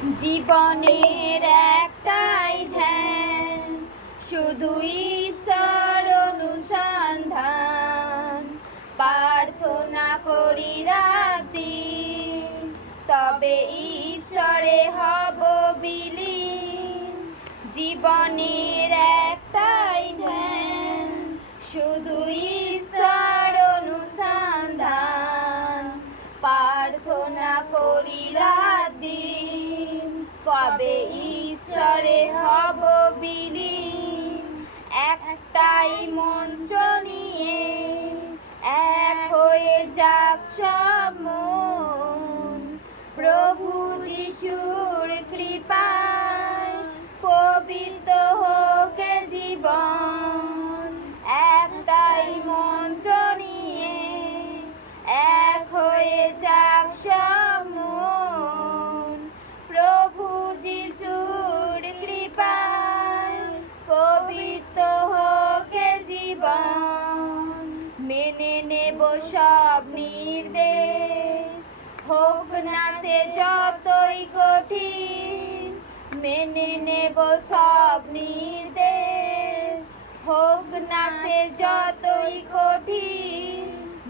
জীবনের একটাই ধ্যান, শুধু ঈশ্বর অনুসন্ধান। প্রার্থনা করি রাত দিন, তবে ঈশ্বরে হব বিলীন। জীবনের একটাই ধ্যান, শুধু ঈশ্বর অনুসন্ধান। প্রার্থনা করি রাত দিন, কবে ঈশ্বরে হব বিলীন। একটাই মন্ত্র নিয়ে এক হয়ে যাক সব মন, প্রভু যিশুর কৃপায় পবিত্র হোক জীবন। একটাই মন্ত্র নিয়ে এক হয়ে যাক সব মন, প্রভু যিশুর কৃপায় পবিত্র হোক জীবন। মেনে নেব সব নির্দেশ, হোক না সে যতই কঠিন। মেনে নেব সব নির্দেশ, হোক না সে যতই কঠিন।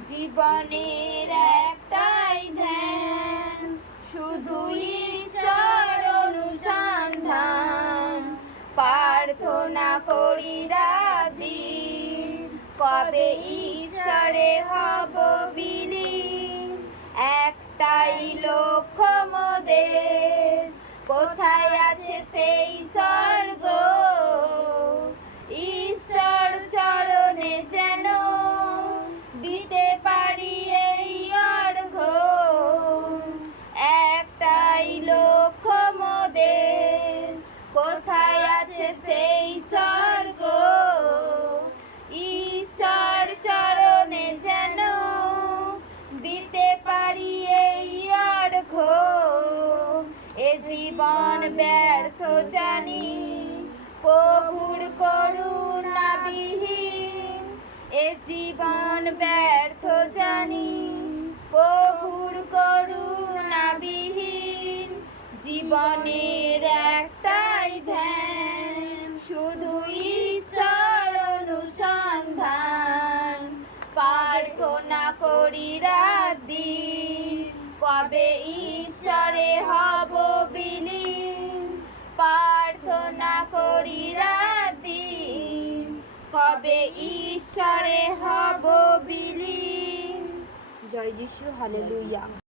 জীবনের একটাই ধ্যান, শুধু ঈশ্বর অনুসন্ধান। প্রার্থনা করি রাত দিন, কবে ঈশ্বরে হব বিলীন। একটাই লক্ষ্য মোদের, কোথায় আছে সেই স্বর্গ। ঈশ্বর চরণে যেন দিতে পারি এই অর্ঘ্য। একটাই লক্ষ্য মোদের, কোথায় আছে সেই স্বর্গ। ঈশ্বর চরণে যেন দিতে পারি এই অর্ঘ্য। এ জীবন ব্যর্থ জানি, প্রভুর করুণা বিহীন। এ জীবন ব্যর্থ জানি, প্রভুর করুণা বিহীন। জীবনের একটাই ধ্যান, শুধু ঈশ্বর অনুসন্ধান। প্রার্থনা করি রাত দিন, কবে ঈশ্বরে হব বিলীন। প্রার্থনা করি রাত দিন, কবে ঈশ্বরে হব বিলীন। জয় যিশু, হালেলুয়া।